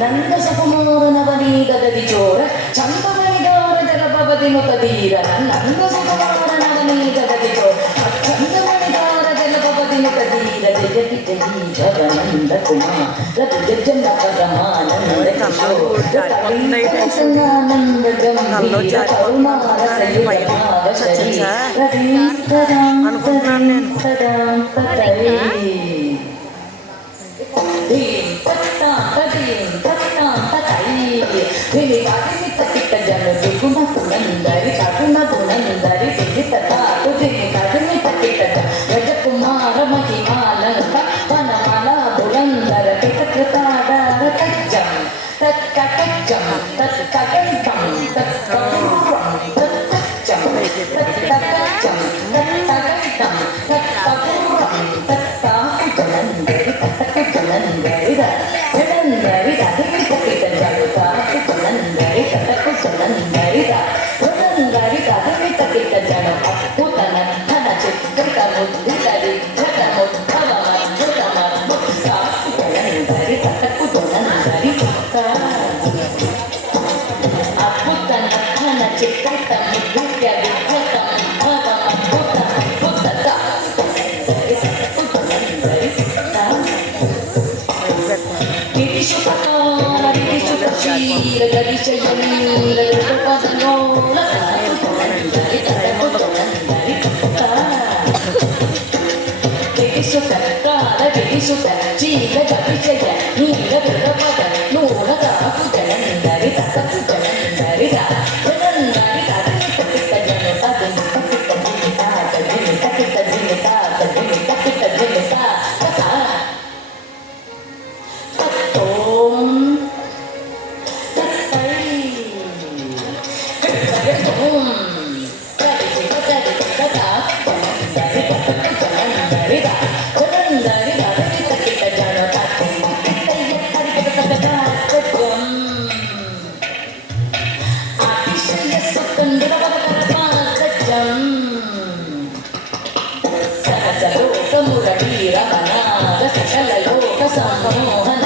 ನಂದ ಸುಕುಮಾರ ನವನೀಗದ ಚೋರ ಚಂದಮಣಿಗಾರ ಜಲಪದಿನುತದೀರ ನಂದ ಸುಕುಮಾರ ನವನೀಗದ ಚೋರ ಚಂದಮಣಿಗಾರ ಜಲಪದಿನುತದೀರ ಜಗತಿ ಜಗಿ ಜಗನಂದ ಕುಮಾರ ಜನ ಪರಮಾನಂದ ಕಿಶೋರಾನಂದ ಗಂಭೀರ ಕರುಣಾರ ಸಯುಗಾರ ರಜಕುಮಾರ ಮಹಿಮಾಲಂಕ ವನಮಾಲ ಬುಲಂದರ ಕೃತಕೃತಾದಾರ ತಜ್ಜಂ ತತ್ಕಟಜ್ಜಂ ತತ್ಕಟಂತಂ ತತ್ಕಪೂರ್ವಂ ತತ್ತಜ್ಜಂ ತತ್ತಕಜ್ಜಂ ತತ್ತಕಟಂ ತತ್ಕಪೂರ್ವಂ ತತ್ತಾಕುಜನಂದರಿ ತತ್ತಕಜನಂದರಿದ ಜನಂದರಿದ ಹಿಡಿತಪಿತ ಜಡುತ ಕುಜನಂದರಿ ತತ್ತಕುಜನಂದರಿದ ಜನಂದರಿದ ಹಿಡಿತಪಿತ ಜನ ಅಪ್ಪುತನ ಧನ ಚಿತ್ರಿತ ಮುದ್ರಿತರಿ ಧನ ಮುದ್ಭವ ಮದ್ಭುತ ಮದ್ಭುತ ಸಾಕುಜನಂದರಿ ತತ್ತಕುಜನಂದರಿ ಅಪ್ಪುತನ ಧನ ಚಿತ್ರಿತ ಮುದ್ರಿತ ವಿದ್ಭುತ ಮದ್ಭವ ಮದ್ಭುತ ಮದ್ಭುತ ಸಾಕುಜನಂದರಿ ತತ್ತಕುಜನಂದರಿ ಗಿರಿಶುಪಕಾರ ಗಿರಿಶುಪಶೀಲ ಗರಿಶಯನೀಲ ಋತುಪದನೋಲ ತತ್ತಕುಜನಂದರಿ ತತ್ತಕುಜನಂದರಿ ಗಿರಿಶುಕರ್ಕಾರ ಗಿರಿಶುಕ ಶೀಲ ಗರಿಶಯ ನೀಲ ಋತುಪದ ನೂಲ ತಾಕುಜನಂದರಿ ತತ್ತಕುಜನಂದರಿ ಜನಂದರಿ ತತ್ತಿತ ಜನತ ತತ್ತಿತ ಜಿನಿತ ತತ್ತಿತ ಜಿನಿತ ತತ್ತಿತ ಜಿನಿತ ಸಕಲ ಲೋಕ ಸಮೋಹನ